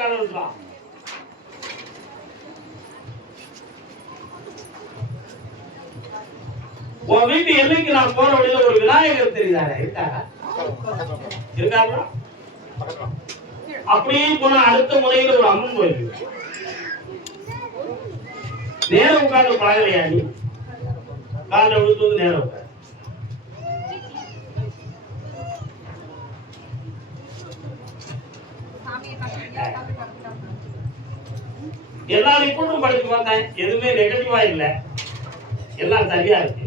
காலம் உன் வீட்டு எல்லைக்கு நான் போற வழியில ஒரு விநாயகர் தெரியுதாரு இருக்காங்களா? அப்படியே போன அடுத்த முறையில ஒரு அம்மன் கோயில் நேரம் உட்கார்ந்து பழகலையா நீ? காலைல விழுந்து வந்து நேரம் உட்கார். எல்லா ரிப்போர்ட்டும் படிச்சு பார்த்தேன், எதுவுமே நெகட்டிவா இல்ல, எல்லாம் சரியா இருக்கு.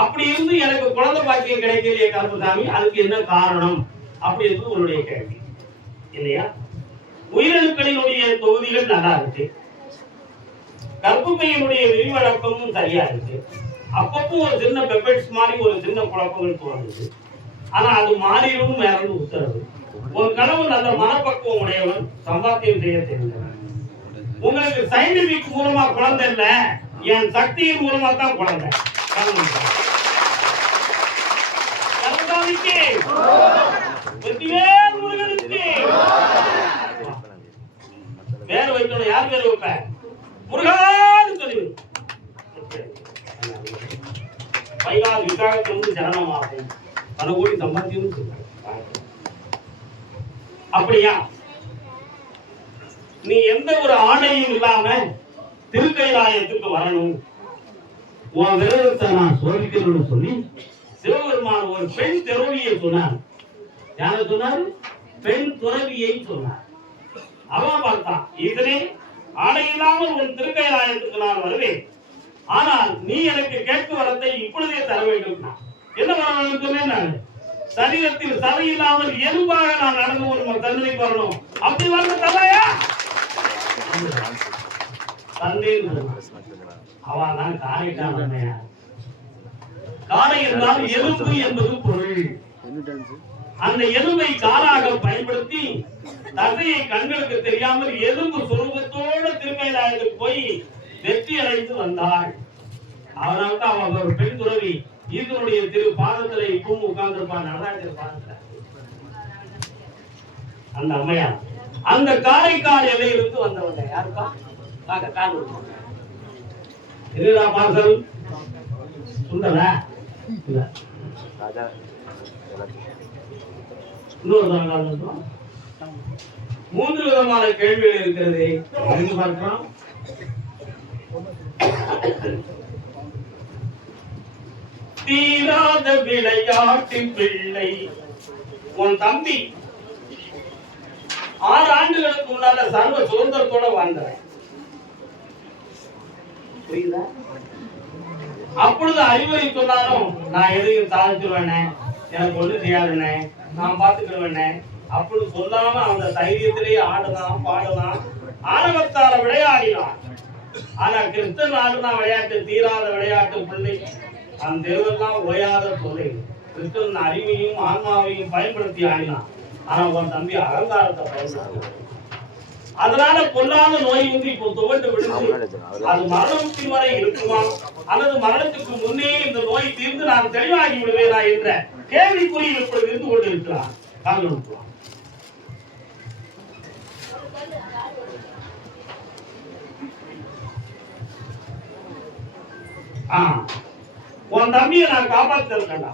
அப்படி இருந்து எனக்கு குழந்தை பாக்கியம் கிடைக்கலையே கருப்புசாமி, அதுக்கு என்ன காரணம் அப்படி இருந்து உங்களுடைய கேள்வி இல்லையா? உயிரணுக்களினுடைய தொகுதிகள் நல்லா இருக்கு, கர்ப்பப்பையினுடைய விரிவடக்கமும் சரியா இருக்கு. அப்பப்போ ஒரு சின்ன பெப்பெட்ஸ் மாதிரி ஒரு சின்ன குழப்பங்கள் தோணுது, ஆனா அது மாறிடும் மேலும் உத்தரவு. ஒரு கணவன் நல்ல மனப்பக்குவம் உடையவன், சம்பாத்தியம் செய்ய தெரிந்தவன். உங்களுக்கு சயின்டிபிக் மூலமா குழந்தை இல்ல, என் சக்தியின் மூலமா தான் குழந்தை. பேர் வைக்கணும், யார் பேர் வைப்ப? முருகான்னு சொல்லி வைகால் விசாகத்திலிருந்து ஜனனமாகும், பல கோடி சம்பாத்தியம் சொல்றாங்க. அப்படியா? நீ எந்த ஒரு ஆணையும் இல்லாம திருக்கைலாயத்துக்கு வரணும், உன் விரதத்தை நான் சோதிக்கணும்னு சொல்லி சிவபெருமான் ஒரு பெண் துறவியை சொன்னார். யார சொன்னார்? பெண் துறவியை சொன்னார். அவன் பார்த்தான், இதனே ஆணை இல்லாமல் உன் திருக்கைலாயத்துக்கு நான் வருவேன், ஆனால் நீ எனக்கு கேட்கும் வரத்தை இப்பொழுதே தர வேண்டும். என்ன வர வேண்டும் சொன்னேன்? சரீரத்தில் சதை இல்லாமல் எலும்பாக நான் நடந்து ஒரு தண்டனை வரணும். அப்படி வர தரையா? அவன் தான் காரைக்கான காரை என்றால் எலும்பு என்பது பொருள். அந்த எலும்பை காராக பயன்படுத்தி தசையை கண்களுக்கு தெரியாமல் எலும்பு சுரூபத்தோடு திருக்கைலாயத்துக்கு போய் வெற்றி அடைந்து வந்தாள். அதனால்தான் அவன் ஒரு பெண் துறவி ஈசனுடைய திரு பாதத்துல இப்பவும் உட்கார்ந்திருப்பான், நடராஜர் பாதத்துல. அந்த அம்மையார் அந்த காரைக்கால் எல்லையிலிருந்து வந்தவங்க யாருக்கா? என்னடா பார்சல் சுந்தரா? மூன்று விதமான கேள்விகள் இருக்கிறது. பார்க்கலாம். தீராத விளையாட்டின் பிள்ளை உன் தம்பி 6 ஆண்டுகளுக்கு முன்னால சர்வ சுதந்திரத்தோட வாழ்ந்தவன். புரியுதா? அப்பொழுது அறிவுரை சொன்னாலும் நான் எதையும் சாதிச்சிருவேனே, எனக்கு ஒண்ணு செய்யாதுனே, நான் பாத்துக்கிடுவேனே அப்படி சொல்லாம அந்த தைரியத்திலேயே ஆடலாம் பாடலாம், ஆணவத்தால விளையாடினான். ஆனா கிறிஸ்தன் ஆடுனா விளையாட்டு தீராத விளையாட்டு பிள்ளை, அந்த தெருவெல்லாம் ஓயாத தொலை. கிறிஸ்தன் அறிவையும் ஆன்மாவையும் பயன்படுத்தி ஆடினான். ஆனா உன் தம்பி அகங்காரத்தை பயன்படுத்தினான். அதனால பொல்லாத நோய் வந்து இப்போ துவண்டு விடுத்து அது மரணத்தின் வரை இருக்குமா அல்லது மரணத்துக்கு முன்னே இந்த நோய் தீர்ந்து நான் தெளிவாகி விடுவேனா என்ற கேள்விக்குறியில் இப்பொழுது இருந்து கொண்டு இருக்கிறார். உன் தம்பியை நான் காப்பாற்ற இருக்கேன்டா.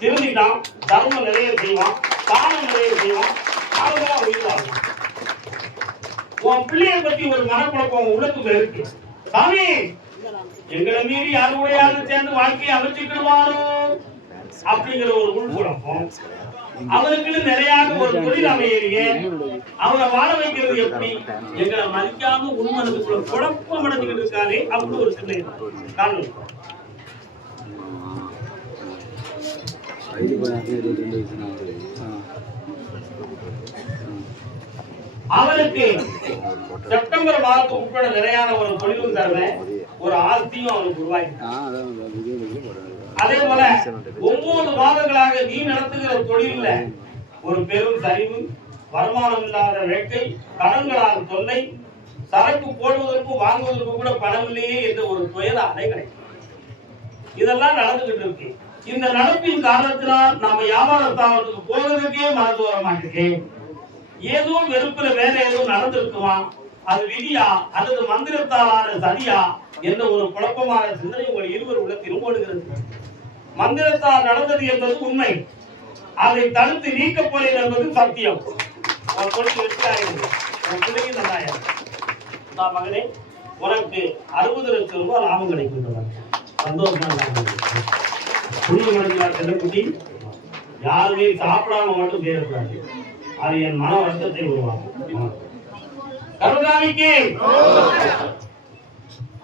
திருந்திட்டான், தர்மம் நிறைய செய்வான், தானம் நிறைய செய்வான், அவங்களாம் உயிர்வாங்க. உன் பிள்ளைய பத்தி ஒரு மனக்குழப்பம் உள்ளத்துக்குள்ள இருக்கு. சாமி எங்களை மீறி யாரு கூட யாரும் சேர்ந்து வாழ்க்கையை அமைச்சுக்கிடுவாரோ அப்படிங்கிற ஒரு உள்குழப்பம். அவனுக்குன்னு நிறைய ஒரு தொழில் அமையறியே, அவனை வாழ வைக்கிறது எப்படி? எங்களை மதிக்காம உண்மனதுக்குள்ள குழப்பம் அடைஞ்சுக்கிட்டு இருக்காரு. அப்படி ஒரு சின்ன காரணம். அவனுக்கு செப்டம்பர் மாதத்துக்கு உட்பட நிலையான ஒரு தொழிலும் தருவேன், ஒரு ஆஸ்தியும் அவனுக்கு உருவாக்கிட்டான். அதே போல 9 மாதங்களாக நீ நடத்துகிற தொழில ஒரு பெரும் சரிவு, வருமானம் இல்லாத வேட்கை, கடன்களால் தொல்லை, சரக்கு போடுவதற்கு வாங்குவதற்கு கூட பணம் இல்லையே என்ற ஒரு துயர அலைகளை இதெல்லாம் நடந்துகிட்டு இருக்கு. இந்த நடப்பின் காரணத்தினால் நாம வியாபார ஸ்தாபனத்துக்கு போகிறதுக்கே மனது வர மாட்டேங்குது. ஏதோ வெறுப்புல வேற ஏதோ நடந்திருக்குமா, அது விதியா அல்லது மந்திரத்தாலான சதியா என்ற ஒரு குழப்பமான சிந்தனை உங்கள் இருவர் உள்ளத்தில் ஓடுகிறது. மந்திரத்தால் நடந்தது என்பது உண்மை, அதை தடுத்து நீக்கப் போறேன் என்பது சத்தியம். உன் கொள்கை வெற்றியாகிறது, உன் பிள்ளையும் நல்லாயிரம். மகனே, உனக்கு 60 லட்சம் ரூபாய் லாபம் கிடைக்கின்றன. சந்தோஷமா செல்லக்குட்டி, யாருமே சாப்பிடாம மட்டும் தேடக்கூடாது. அது என் மன வருத்தத்தை உருவாக்கும். கருணாநிதிக்கு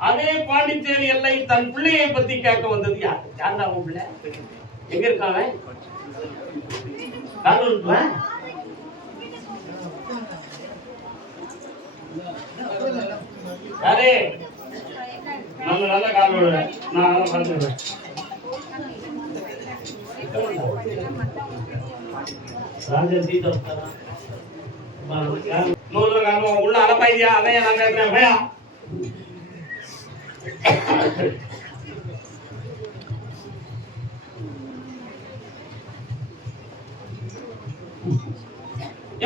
அதே பாண்டிச்சேரி எல்லை தன் பிள்ளையை பத்தி கேட்க வந்தது யார்? யாருடா உன் பிள்ளை? எங்க இருக்காங்க? யாரே நல்ல காலோட நான் நல்லா பார்த்துக்கிறேன். ராஜா சீதா உள்ள அலப்பாயியா? அதையா நான் பேசுறேன். பயா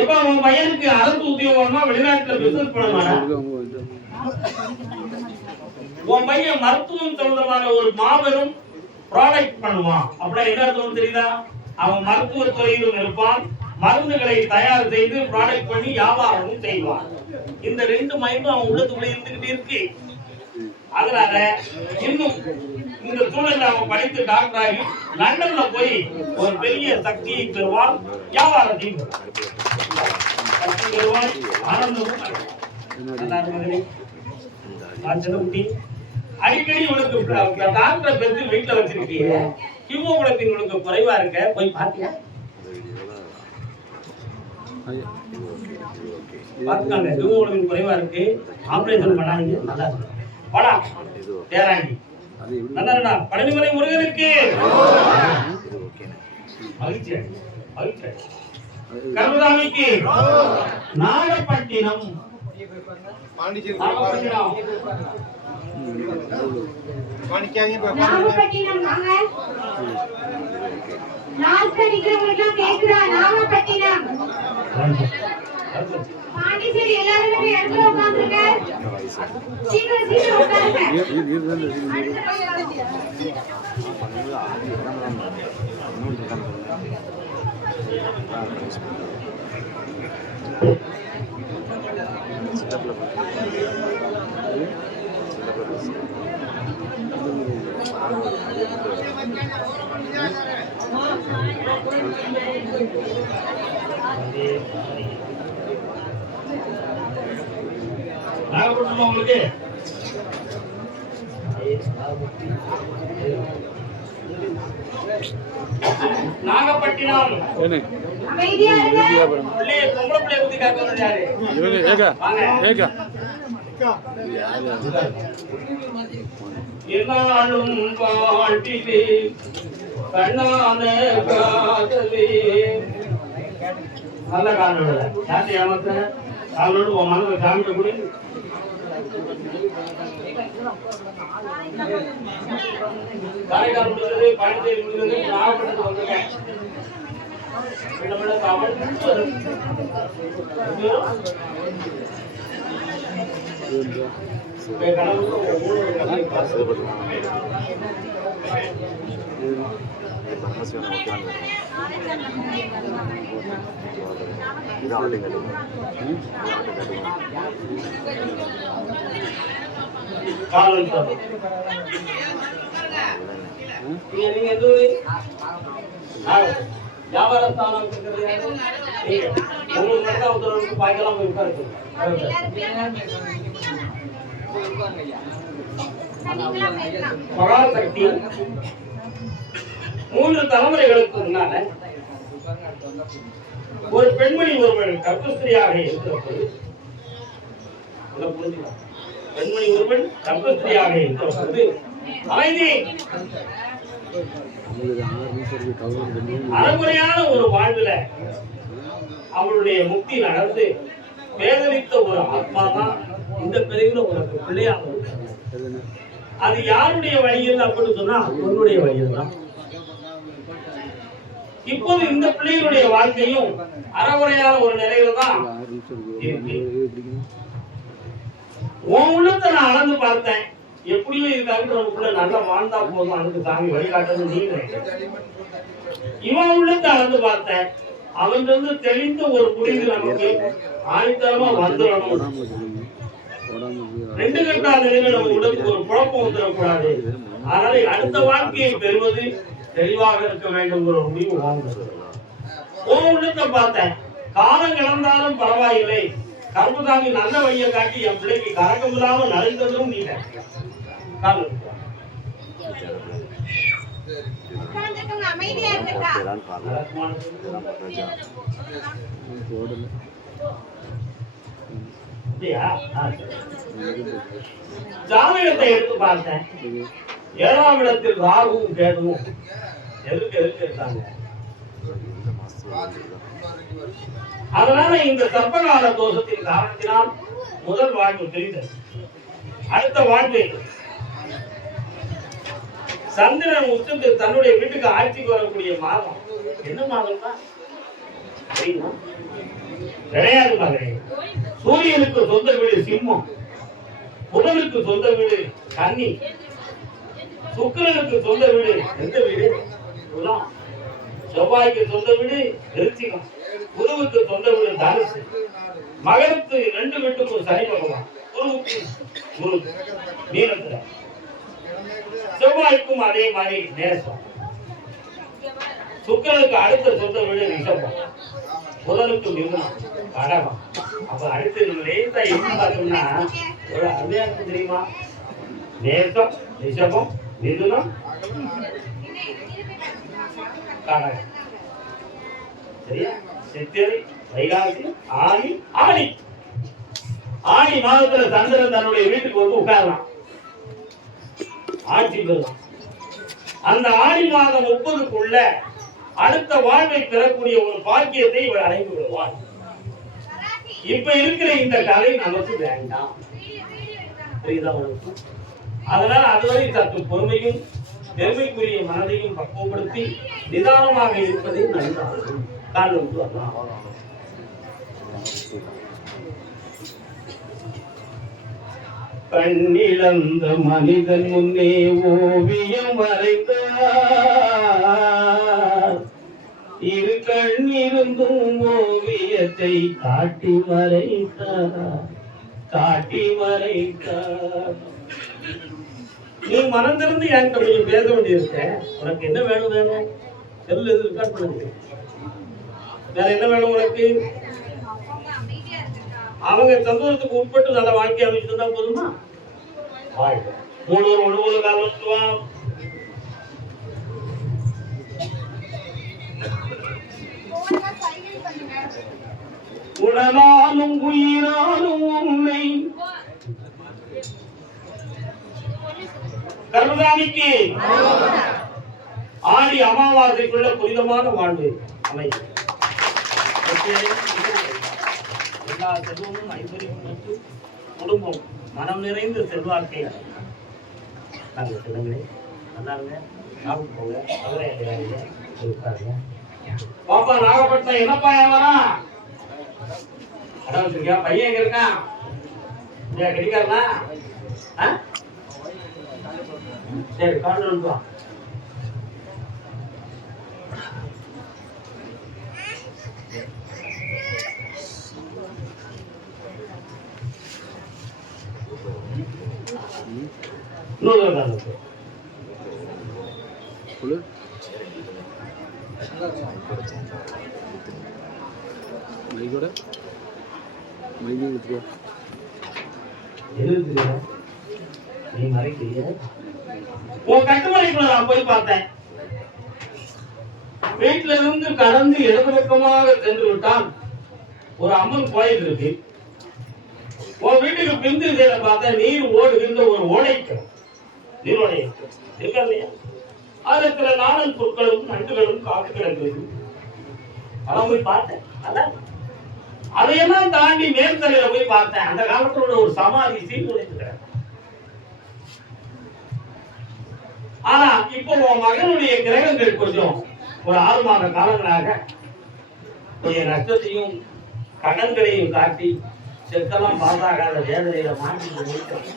எப்ப உன் பையனுக்கு அரசு உத்தியோகமா வெளிநாட்டுல பிசினஸ் பண்ணணுமா? உன் பையன் மருத்துவம் சம்பந்தமான ஒரு மாபெரும் ப்ராடக்ட் பண்ணுவான். அப்படின்னா என்ன அர்த்தம் தெரியுதா? அவன் மருத்துவத்துறையிலும் இருப்பான், மருந்துகளை தயார் செய்து ப்ராடக்ட் பண்ணி வியாபாரமும் செய்வான். இந்த 2 மைண்டும் அவன் உள்ளத்துக்குள்ள இருந்துகிட்டே இருக்கு. அதனால இன்னும் இந்த சூழல்ல அவன் படித்து டாக்டர் ஆகி லண்டன்ல போய் ஒரு பெரிய சக்தியை பெறுவான், வியாபாரத்தையும் பெறுவான், ஆனந்தமும். அடிக்கடி உனக்கு டாக்டரை பெற்று வீட்டுல வச்சிருக்கீங்க, ஹீமோகுளோபின் உனக்கு குறைவா இருக்க, போய் பாத்தியா? பாத்துக்காங்க, ஹீமோகுளோபின் குறைவா இருக்கு, ஆபரேஷன் பண்ணாதீங்க. நல்லா இருக்கு. வாடா தேராண்டி, நல்லா பழனிமலை முருகனுக்கு மகிழ்ச்சி. கருணாநிதிக்கு நாகப்பட்டினம் பாண்டிச்சேரி எல்லாரும் இடத்துல உட்கார்ந்துங்க. சீக்கிரம் சீக்கிரம் உட்காருங்க. நாகப்பட்டினம் உங்களுக்கு நாகப்பட்டினம் பொம்பளை பிள்ளைய பத்தி கேட்கறது யாரு? என்னாலும் பாட்டிலே கண்ணான காதலே. நல்ல காலோட யார்ட்ட ஏமாத்த காலோடு உன் மனதை காமிக்க முடியும். காரைக்கால் முடிஞ்சது, பாண்டிச்சேரி முடிஞ்சது, நாகப்பட்டினத்துக்கு வந்திருக்கேன். வியாபாரஸ்தானம் பாய்க்கலாம் போய் பராசக்தி 3 தலைமுறைகளுக்கு முன்னால ஒரு பெண்மணி ஒருவன் கர்ப்பஸ்திரியாக இருக்கிறபோது, பெண்மணி ஒருவன் கர்ப்பஸ்திரியாக இருக்கிறபோது அமைதி அறமுறையான ஒரு வாழ்வுல அவளுடைய முக்தி நடந்து வேதனைத்த ஒரு ஆத்மா தான் இந்த பிறகுல உனக்கு பிள்ளையாக. அது யாருடைய வழியில் அப்படின்னு சொன்னா உன்னுடைய வழியில் தான். இப்போது இந்த பிள்ளைகளுடைய வாழ்க்கையும் அறகுறையான ஒரு நிலையில தான் இருக்கு. உன் உள்ளத்தை நான் அளந்து பார்த்தேன். எப்படியோ இதுக்காக நமக்குள்ள நல்லா வாழ்ந்தா போதும், அதுக்கு சாமி வழிகாட்டுறது நீங்க. இவன் உள்ளத்தை அளந்து பார்த்தேன். அவன் வந்து தெளிந்த ஒரு முடிவு நமக்கு ஆணித்தரமா வந்துடணும். ரெண்டு கட்டா நிலையில நம்ம உடம்புக்கு ஒரு குழப்பம் வந்துடக்கூடாது. அதனால அடுத்த வாழ்க்கையை பெறுவது தெளிவாக இருக்க வேண்டும் ஒரு முடிவு வாங்குறது. உள்ளத்தை பார்த்தேன். காலம் கிடந்தாலும் பரவாயில்லை, கருப்புசாமி நல்ல வழியை காட்டி என் பிள்ளைக்கு கரக்கம் இல்லாம நலிந்ததும் நீங்க ஜாதகத்தை எடுத்து பார்த்தேன். 7ஆம் இடத்தில் ராகுவும் கேதுவும் எதுக்கு இருக்காங்க. அதனால இந்த சர்ப்பகால தோஷத்தின் காரணத்தினால் முதல் வாழ்வு தெரிந்தது. அடுத்த வாழ்வு சந்திரன் உச்சத்து தன்னுடைய வீட்டுக்கு ஆட்சிக்கு வரக்கூடிய மாதம் என்ன மாதம் தான் கிடையாது மகனே. சூரியனுக்கு சொந்த வீடு சிம்மம், புதனுக்கு சொந்த வீடு கன்னி, சுக்கிரனுக்கு சொந்த வீடு எந்த வீடு துலாம், செவ்வாய்க்கு சொந்த வீடு விருச்சிகம், குருவுக்கு சொந்த வீடு தனுசு, மகனுக்கு 2 வீட்டுக்கும் சனி பகவான், குருவுக்கு குரு மீனத்துல, செவ்வாய்க்கும் அதே மாதிரி நேசம், சுக்கிரனுக்கு அடுத்த சொந்த வீடு ரிஷபம், புதனுக்கு மிதுனம் கடகம். அப்ப அடுத்து நம்ம லேசா எப்படி பார்த்தோம்னா ஒரு அருமையா இருக்கு தெரியுமா? நேசம், ரிஷபம், மிதுனம், கடகம். சரியா? சித்திரை, வைகாசி, ஆனி, ஆடி. ஆடி மாதத்துல சந்திரன் தன்னுடைய வீட்டுக்கு வந்து உட்காரலாம், ஆட்சி பெறும். அந்த ஆடி மாதம் 30க்குள்ள அடுத்த வாழ்வை பெறக்கூடிய ஒரு பாக்கியத்தை இவர் அடைந்து விடுவார். இப்ப இருக்கிற இந்த கலை நமக்கு வேண்டாம். அதனால் அதுவரை சற்று பொறுமையும் பெருமைக்குரிய மனதையும் பக்குவப்படுத்தி நிதானமாக இருப்பதை நன்றாகும். கண்ணிழந்த மனிதன் முன்னே ஓவியம் வரைந்தார். இரு கண்ணிருந்தும் ஓவியத்தை காட்டி மறைத்தார், காட்டி மறைத்தார். நீ மனம் திறந்து என்கிட்ட கொஞ்சம் பேச வேண்டியிருக்க. உனக்கு என்ன வேணும்? வேணும் செல் எது ரெக்கார்ட் பண்ணுங்க. வேற என்ன வேணும் உனக்கு? அவங்க சந்தோஷத்துக்கு உட்பட்டு நல்ல வாழ்க்கை அமைச்சு தான் போதுமா? மூணு காலம் உடலாலும் உயிராலும் உண்மை கருணாநிதிக்கு ஆடி அமாவாசைக்குள்ள புனிதமான வாழ்வு அமையும். எல்லா செல்வமும் ஐஸ்வர்யமும் பெற்று குடும்பம் மனம் நிறைந்த செல்வாக்கை நாங்கள் செல்லுங்களே. நல்லா இருங்க, சாப்பிட்டு போங்க, அவரே இருக்காருங்க. பாப்பா நாகப்பட்டினம் என்னப்பா ஏவரா அதான் வச்சிருக்கியா? பையன் எங்க இருக்கான்? கிடைக்காருனா? சரி காண்டு வா. கட்டுமனைக்குள்ள நான் போய் பார்த்தேன். வீட்டில இருந்து கடந்து இடது பக்கமாக சென்று விட்டால் ஒரு அம்மன் கோயில் இருக்கு. உன் வீட்டுக்கு பிந்து செய்ய பார்த்தா நீர் ஓடுகின்ற ஒரு ஓடைக்கு நீரோடை இருக்கா இல்லையா? அதுல சில நாடல் பொருட்களும் நண்டுகளும் காத்து கிடக்குது. அதான் போய் பார்த்தேன். அதையெல்லாம் தாண்டி மேற்தலையில போய் பார்த்தேன். அந்த காலத்தோட ஒரு சமாதி சீர்குலைத்து. ஆனா இப்போ உன் மகனுடைய கிரகங்கள் கொஞ்சம் ஒரு 6 மாத காலங்களாக கொஞ்சம் நஷ்டத்தையும் கடன்களையும் காட்டி செக்கெல்லாம் பாசாகாத வேதனையில மாட்டிட்டு இருக்கிறோம்.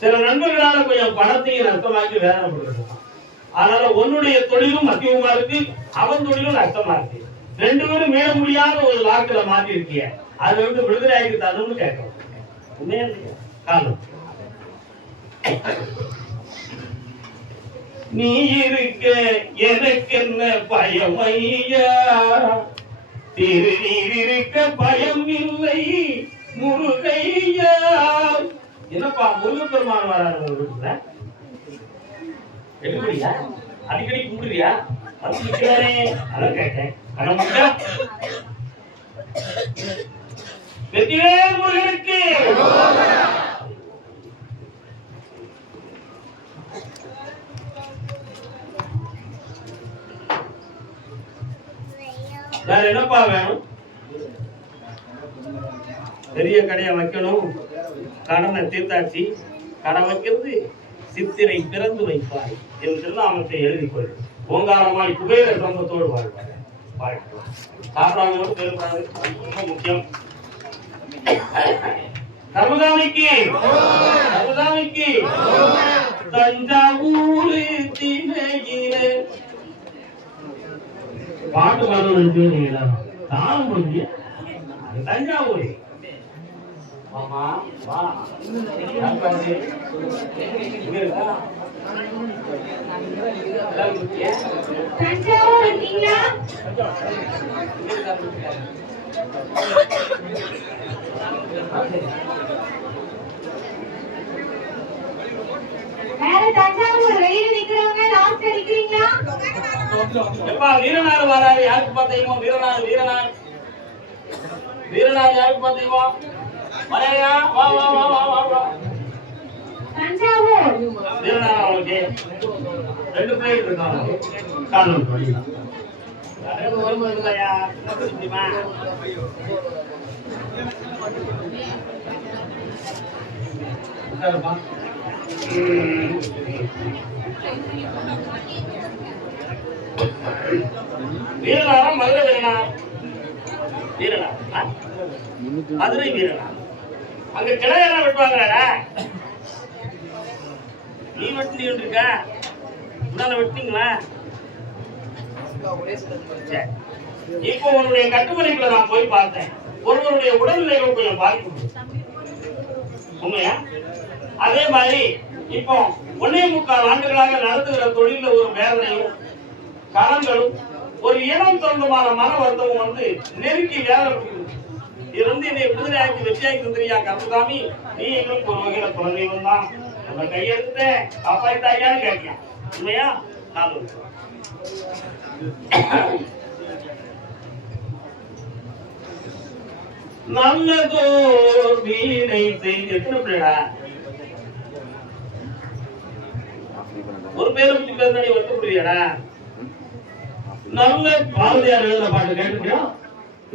சில நண்பர்களால கொஞ்சம் பணத்தையும் நஷ்டமாக்கி வேதனைப்படுறான். அதனால உன்னுடைய தொழிலும் மத்தியமா இருக்கு, அவன் தொழிலும் நஷ்டமா இருக்கு. 2 பேரும் மேல முடியாத ஒரு லாக்கில மாட்டி இருக்கிய, அதுல இருந்து விடுதலை ஆகி தரணும்னு கேட்கணும். உண்மையா இல்லையா? காலம் நீ இருக்க எனக்கு என்ன பயம் ஐயா, திருநீர் இருக்க பயம் இல்லை முருகையா. என்னப்பா முருகப்பெருமான் வராரு, எடுக்கடியா அடிக்கடி கும்பிடுறியா? அதான் கேட்டேன். வெற்றிவேல் முருகனுக்கு வேற என்னப்பா வேணும்? பெரிய கடையை வைக்கணும், கடனை தீர்த்தாச்சு. கடை வைக்கிறது சித்திரை பிறந்து வைப்பார் என்று அவற்றை எழுதி கொள். ஓங்காரமாய் குபேர சம்பத்தோடு வாழ்வார். சாப்பிடாம பெருமாள் ரொம்ப முக்கியம். சர்வதாமிக்கு தஞ்சாவூர் திணையில பாட்டு பாடுவது தானம் முடிஞ்சு தஞ்சாவூர். ஆமா வா தஞ்சாவூர் இருக்கீங்களா? வேற தஞ்சாவூர் வெளியில நிக்கிறவங்க லாஸ்ட் நிக்கிறீங்களா? எப்பா வீரனார் வராரு, யாருக்கு பார்த்தீங்க? வீரனார் யாருக்கு பார்த்தீங்க? வரையா வா வா வா வா வா வா. தஞ்சாவூர் வீரனார் அவங்களுக்கு 2 பிளேட் இருக்காங்க. காரணம் படி யாரோ வரும்போது இல்லையா தெரியுமா? உட்காருப்பா. வீரனாரா மதுரை வீரனா? மதுரை வீரனா? அங்க கிளையெல்லாம் வெட்டுவாங்கடா. நீ வெட்டி இருக்க உடனே வெட்டிங்களா? இப்போ உன்னுடைய கட்டுமனைக்குள்ள நான் போய் பார்த்தேன். ஒருவருடைய உடல்நிலைகள் கொஞ்சம் பாதிக்கும். உண்மையா? அதே மாதிரி இப்போ 1.25 ஆண்டுகளாக நடத்துகிற தொழில ஒரு வேதனையும் கலங்களும் ஒரு இனம் சொந்தமான மன வருத்தமும் வந்து நெருக்கி வேதனை. இது வந்து என்னை விடுதலையாக்கி வெற்றியாக்கி தந்திரியா கருதாமி, நீ எங்களுக்கு ஒரு வகையில குழந்தைகள் தான். நம்ம கையெழுத்த அப்பாய் தாயான்னு கேட்கலாம். உண்மையா? நல்லதோ வீணை செய்து ஒரு பேரை பத்தி பேசுறா, நீ வருத்தப்படுவியாடா? நல்ல பாரதியார் எழுத பாட்டு கேட்டுக்கியா?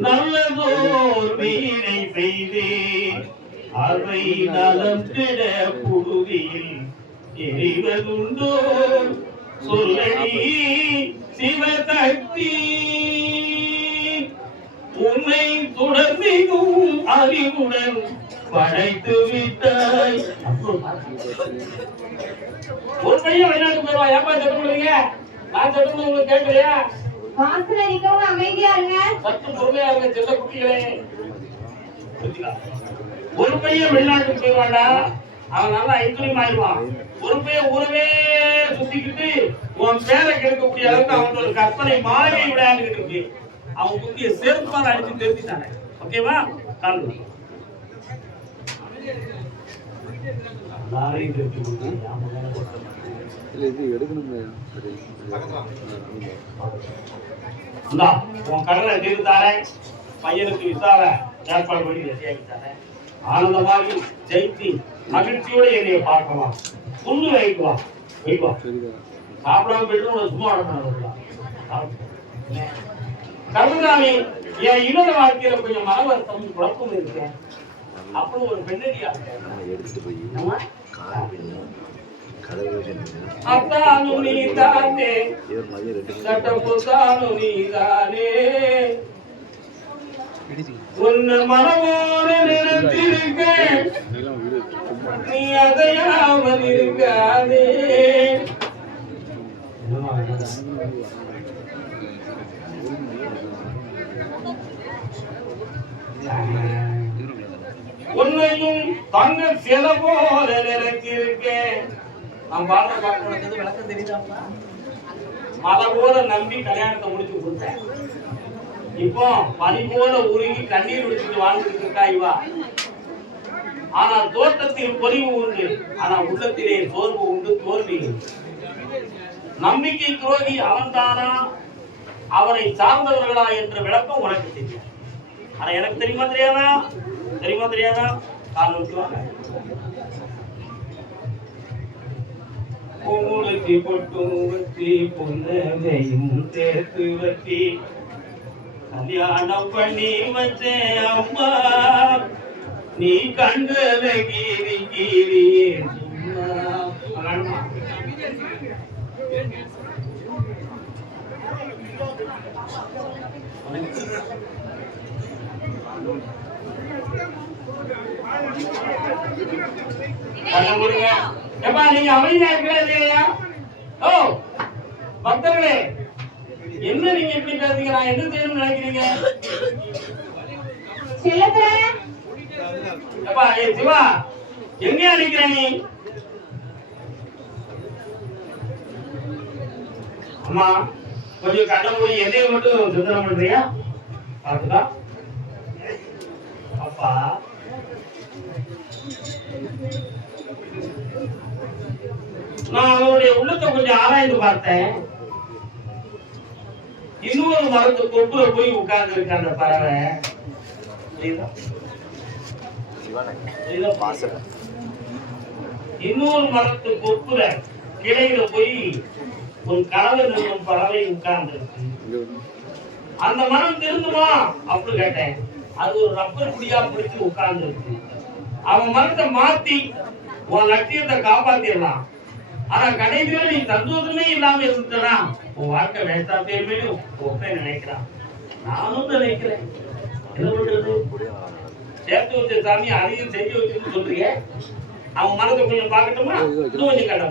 நல்லதோர் வீணை செய்து அவை நலம் கிட புழுதியில் எரிவதுண்டோ சொல்லி சிவசக்தி உன்னை தொடர்ந்தும் அறிவுடன் படைத்து விட்டாய். ஒரு பையன் வெளிநாட்டு போயிருவா. ஏப்பா சட்டம் பண்ணுவீங்க? நான் சட்டம் உங்களுக்கு கேட்கலையா? வாசல நிக்கவங்க அமைதியா இருங்க. சற்று பொறுமையா இருங்க செல்ல குட்டிகளே. ஒரு பையன் வெளிநாட்டுக்கு போயிருவாண்டா, அவன் நல்லா ஐந்துரியம் ஆயிடுவான். ஒரு பையன் ஊரவே சுத்திக்கிட்டு உன் பேரை கெடுக்கக்கூடிய அளவுக்கு அவன் ஒரு கற்பனை மாறி விளையாண்டுகிட்டு இருக்கு. அவன் குட்டிய சேர்ப்பால் அடிச்சு தெரிஞ்சுட்டானே. ஓகேவா? காரணம் உன் கடனை தீர்த்தாரே, பையனுக்கு விசார ஏற்பாடு பண்ணி வெற்றியாக்கிட்டாரே. ஆனந்தமாக ஜெயித்து மகிழ்ச்சியோட என்னைய பார்க்கலாம். புல்லு வைக்குவா சாப்பிடாம போயிட்டு சும்மா கருணாமி, என் இன்னொரு வாழ்க்கையில கொஞ்சம் மன வருத்தம் குழப்பம் இருக்கேன். அப்புறம் ஒரு பெண்ணடியா அத்தானும் நீதானே சட்ட புத்தானும் நீதானே உன்னை மனமோடு நினைத்திருக்க நீ அதையாமல் இருக்காதே. உன்னையும் தங்க சில போல நினைத்திருக்கேன். நான் பாடுற பாட்டு உனக்கு விளக்கம் தெரியுதா? மலை போல நம்பி கல்யாணத்தை முடிச்சு கொடுத்தேன். இப்போ பனி போல உருகி கண்ணீர் விடுச்சுட்டு வாழ்ந்துட்டு இருக்கா இவா. ஆனால் தோட்டத்தில் பொலிவு உண்டு, ஆனா உள்ளத்திலே சோர்வு உண்டு, தோல்வி. நம்பிக்கை துரோகி அவன் தானா, அவனை சார்ந்தவர்களா என்ற விளக்கம் உனக்கு தெரியும். ஆனா எனக்கு தெரியுமா தெரியாதா? தெரியுமா தெரியாதா? காரணம் உங்களுக்கு பொட்டும் வச்சு பொண்ணையும் சேர்த்து வச்சு கல்யாணம் பண்ணி வச்சேன் அம்மா, நீ கண்களை கீறி கீரியே சும்மா. நீங்க அமைதியா இருக்கா இல்லையா? ஓ பக்தர்களே, என்ன நீங்க எப்படி பேசுறீங்க? நான் என்ன செய்யணும்னு நினைக்கிறீங்க? சிவா எங்கயா நிக்கிற நீ? அம்மா கொஞ்சம் கண்ண மூடி எதைய மட்டும் சிந்தனை பண்றியா? பாத்துக்கா அப்பா. நான் அவருடைய உள்ளத்தை கொஞ்சம் ஆராய்ந்து பார்த்தேன். இன்னொரு மரத்து கொப்புல போய் உட்கார்ந்து இருக்க அந்த பறவை. இன்னொரு மரத்து கொப்புல கிளையில போய் ஒரு கனவு நிறுவனம் பறவை உட்கார்ந்து இருக்கு. அந்த மரம் திருந்துமா அப்படின்னு கேட்டேன். அது ஒரு ரப்பர் குடியா பிடிச்சு உட்கார்ந்து இருக்கு. அவன் மரத்தை மாத்தி உன் லட்சியத்தை காப்பாத்திடலாம். ஆனா கடைசியில நீ சந்தோஷமே இல்லாம இருந்துட்டா உன் வாழ்க்கை வேஸ்டா பேருமே ஒப்பே நினைக்கிறான். நானும் நினைக்கிறேன். என்ன பண்றது? சேர்த்து வச்ச சாமி அதையும் செஞ்சு வச்சுன்னு சொல்றீங்க. அவன் மனதை கொஞ்சம் பார்க்கட்டுமா? இன்னும் கொஞ்சம் கட்ட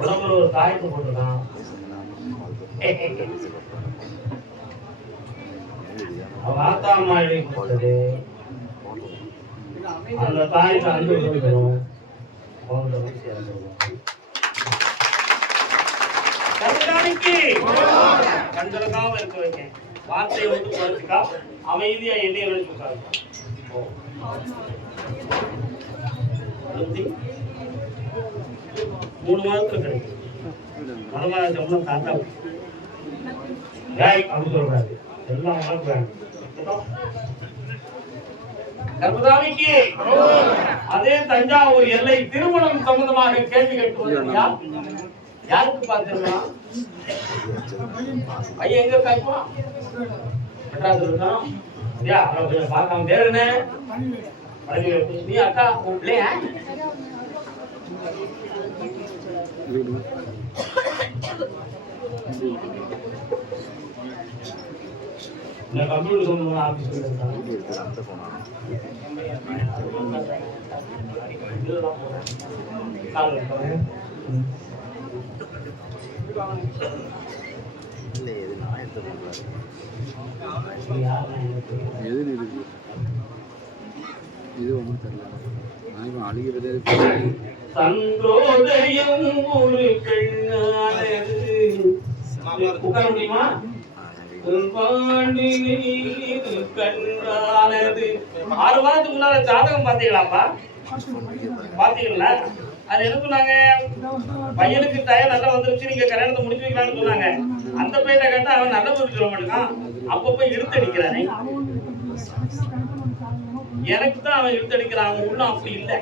உடம்புல ஒரு காயத்தை போட்டுருக்கான். வாத்தாம்மா எழுதி கொடுத்தது அந்த தாய்க்கு அன்பு கொடுக்கணும். கண்களுக்காக இருக்க வைக்கேன். வார்த்தையை வந்து குறைச்சிக்கா அமைதியா எண்ணெய் நினைச்சு 3 மாதத்துல கிடைக்கும். மனமாதம்னா தாத்தா யாய் அப்படின்னு சொல்றாரு. எல்லாம் உனக்கு வேணும். கர்மதாமிக்கு அதே தஞ்சாவூர் எல்லை திருமணம் சம்பந்தமாக கேள்வி கேட்டு யாருக்கு பார்த்திருந்தா ஐயா எங்க இருக்காப்பா? மெட்ராஸ்ல இருக்கான். ஐயா அவரை கொஞ்சம் பார்க்காம பேர் என்ன? நீ அக்கா இல்லையா? கம்ப்யூட்டர் சொன்ன ஆபீஸ்ல இருக்காங்க. இது ஒன்றும் தெரியல. நான் அழுகிறதே சந்தோதயம் ஒரு பெண்ணானது. உட்கார முடியுமா? கண்ணானது 6 மாதத்துக்கு முன்னால ஜாதகம் பாத்தீங்களாப்பா? பாத்தீங்களா? அது என்ன சொன்னாங்க? பையனுக்கு டயம் நல்லா வந்துருச்சு, நீங்க கல்யாணத்தை முடிச்சு வைக்கலாம்னு சொன்னாங்க. அந்த பையனை கேட்டா அவன் நல்ல பதில் சொல்ல மாட்டான். அப்பப்ப இழுத்து அடிக்கிறானே. எனக்கு தான் அவன் இழுத்து அடிக்கிறான். அவன் உள்ள அப்படி இல்லை.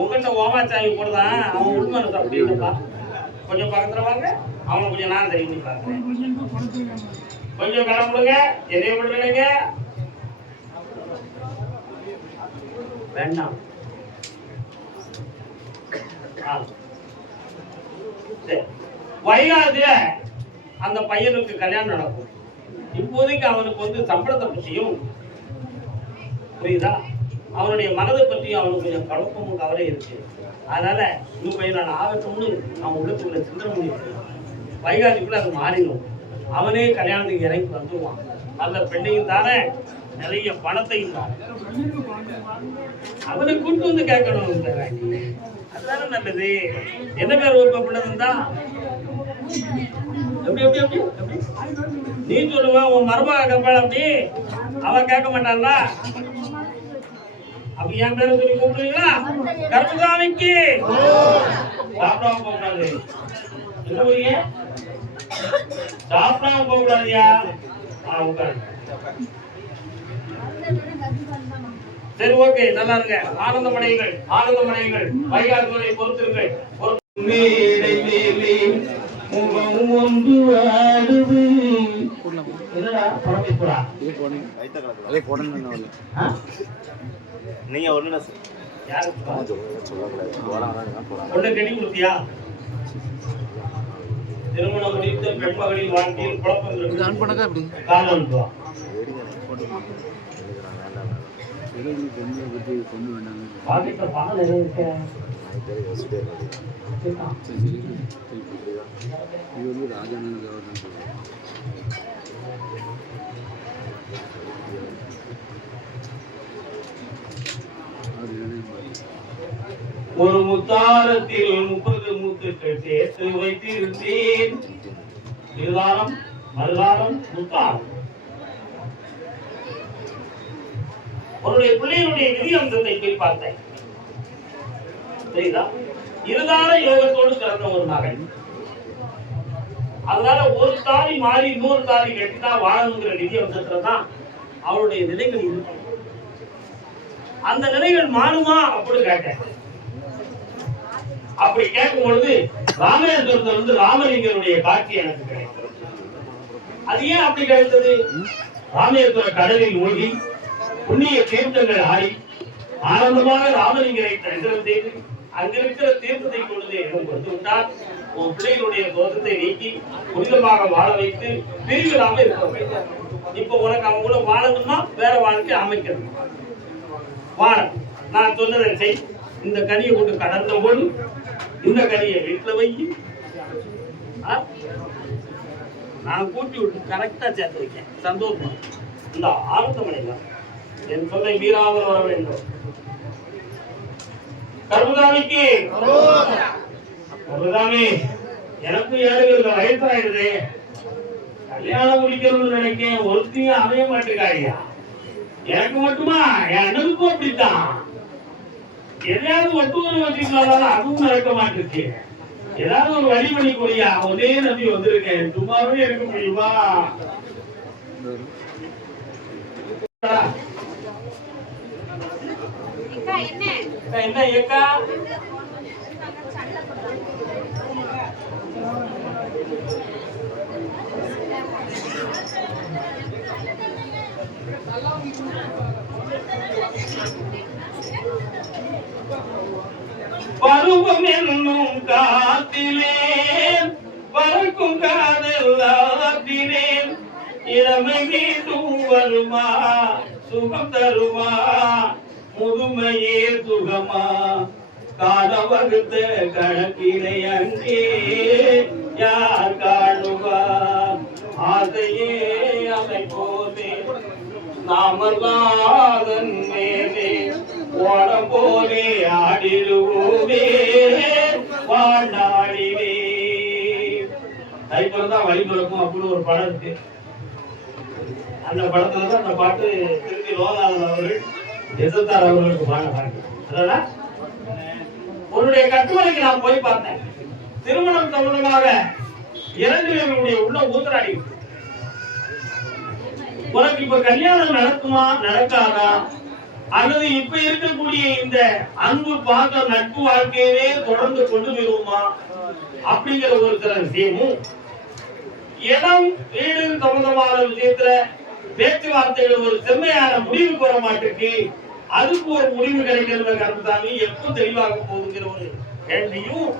உங்கள்கிட்ட ஓமாச்சாமி போடுதான். அவன் உண்மை அப்படி இல்லப்பா. கொஞ்சம் பக்கத்துல வாங்க. அவனை கொஞ்சம் நான் சரி பண்ணி பார்க்கிறேன். கொஞ்சம் கிளம்புடுங்க. என்னைய விட்டுருங்க. வேண்டாம். வைகாசில அந்த பையனுக்கு கல்யாணம் நடக்கும். இப்போதைக்கு அவனுக்கு சம்பளத்தை பற்றியும் புரியுதா, அவனுடைய மனதை பற்றியும் அவனுக்கு கொஞ்சம் குழப்பமும் கவலை இருக்கு. அதனால இன்னும் பையன் நான் ஆகட்டும்னு அவன் உள்ளத்துக்குள்ள சிந்தனை பண்ணிட்டு வைகாசிக்குள்ள அது மாறிடும். அவனே கல்யாணத்துக்கு இறங்கி வந்துடுவான். நல்ல பெண்ணையும் தானே, நிறைய பணத்தையும் தானே. அவனை கூட்டு வந்து கேட்கணும். அதுதானே நல்லது. என்ன பேர் விருப்பப்பட்டதுன்னா எப்படி எப்படி எப்படி எப்படி நீ சொல்லுவ, உன் மருமக கப்பாள் அப்படி அவன் கேட்க மாட்டான்ல. அப்படி என் பேரை சொல்லி கூப்பிடுவீங்களா? கருப்புசாமிக்கு சாப்பிடாம போகக்கூடாது. சாப்பிடாம போகக்கூடாதுயா. உட்காரு. சரி, ஓகே, நல்லா இருங்க. ஆனந்தமடையுங்கள், ஆனந்தமடையுங்கள். வைகாசுவரை பொறுத்திருங்கள். மேடை மேலே முகம் ஒன்று ஆடுது. என்னடா பரமேஸ்வரா, நீங்க ஒண்ணு ஒண்ணு கட்டி கொடுத்தியா? திருமணம் முடித்த பெண்மகளின் வாழ்க்கையில் குழப்பங்கள் காரணம் பாக்கெட்ல பணம் நிறைய இருக்கு. இது ராஜானந்த ஒரு முத்தாரத்தில் 30 முத்துக்கள் சேர்த்து வைத்திருந்தேன். இருதாரம் மறுதாரம் முத்தாரம். உன்னுடைய பிள்ளையினுடைய விதி அம்சத்தை போய் பார்த்தேன். சரிதா? இருதார யோகத்தோடு பிறந்த ஒரு மகன். அதனால ஒரு தாலி மாறி இன்னொரு தாலி கட்டிதான் வாழணுங்கிற விதி அம்சத்துலதான் அவருடைய நிலைகள் இருக்கும். அந்த நிலைகள் மாறுமா அப்படின்னு கேட்டேன். அப்படி கேட்கும் பொழுது ராமேஸ்வரத்துல ராமலிங்கருடைய காட்சி எனக்கு கிடைத்தது. அது ஏன் அப்படி கிடைத்தது? ராமேஸ்வர கடலில் மூழ்கி புண்ணிய தீர்த்தங்கள் ஆடி ஆனந்தமாக ராமலிங்கரை தரிசனம் செய்து அங்கிருக்கிற தீர்த்தத்தை கொண்டு எனக்கு வந்து விட்டால் உன் பிள்ளைகளுடைய தோஷத்தை நீக்கி புனிதமாக வாழ வைத்து பிரிவிடாம இருக்க. இப்ப உனக்கு அவங்க கூட வாழணும்னா வேற வாழ்க்கை அமைக்கணும். வாழ நான் சொன்னதை செய். இந்த கனியை கொண்டு கடந்த போது இந்த கனியை வீட்டுல வை. நான் கூட்டி விட்டு கரெக்டா சேர்த்து வைக்கேன். சந்தோஷம். இந்த ஆனந்தமடைங்க என் சொல்லை மீறாமல் வர வேண்டும். கருப்புசாமிக்கு கருப்புசாமி, எனக்கு 7 வயசாயிடுது. கல்யாணம் முடிக்கணும்னு நினைக்கிறேன். ஒருத்தையும் அமைய மாட்டேங்காயா. எனக்கு மட்டுமா, என் அண்ணனுக்கும் அப்படித்தான். எதையாவது ஒட்டுமொழி வச்சுக்கலாம், அதுவும் நடக்க மாட்டிருக்கு. ஏதாவது ஒரு வழி பண்ணி கொடியா. ஒரே நம்பி வந்திருக்கேன். சும்மாவே இருக்க முடியுமா? என்ன ஏக்கா? பருவம் என்னும் காத்திலே பறக்கும் காதலாத்திலே இளமை மீண்டும் வருமா, சுகம் தருமா, முதுமையே சுகமா, காண வகுத்த கணக்கினை அங்கே யார் காணுவார்? ஆசையே அமைப்போதே நாமல்லாதன் மேலே ஓடம் போலே ஆடிடுவோமே வாழ்நாளிலே. தைப்பதான் வழி பிறக்கும் அப்படின்னு ஒரு படம் இருக்கு. அந்த படத்துலதான் அந்த பாட்டு திருப்பி லோகநாதன் அவர்கள் எதிர்த்தார் அவர்களுக்கு பாட பாட்டு. அதனால உன்னுடைய கட்டுமலைக்கு நான் போய் பார்த்தேன். திருமணம் சம்பந்தமாக 2 பேருடைய உள்ள ஊத்தராடி. உனக்கு இப்ப கல்யாணம் நடக்குமா நடக்காதா, அல்லது இப்ப இருக்கக்கூடிய இந்த அன்பு பாக்க நட்பு வாழ்க்கையவே தொடர்ந்து கொண்டு வருவோமா அப்படிங்கிற ஒரு சில விஷயமும், இடம் வீடு சம்பந்தமான விஷயத்துல பேச்சுவார்த்தைகள் ஒரு செம்மையான முடிவுக்கு வர மாட்டிருக்கு. அதுக்கு ஒரு முடிவு கிடைக்கிறது கருத்தாமி எப்ப தெளிவாக போகுதுங்கிற ஒரு கேள்வியும்,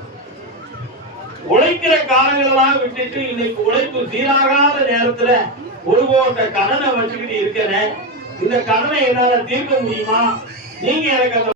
உழைக்கிற காலங்களெல்லாம் விட்டுட்டு இன்னைக்கு உழைப்பு சீராகாத நேரத்துல ஒரு கோட்ட கடனை வச்சுக்கிட்டு இருக்கிறேன். இந்த கடனை என்னால தீர்க்க முடியுமா? நீங்க எனக்கு அந்த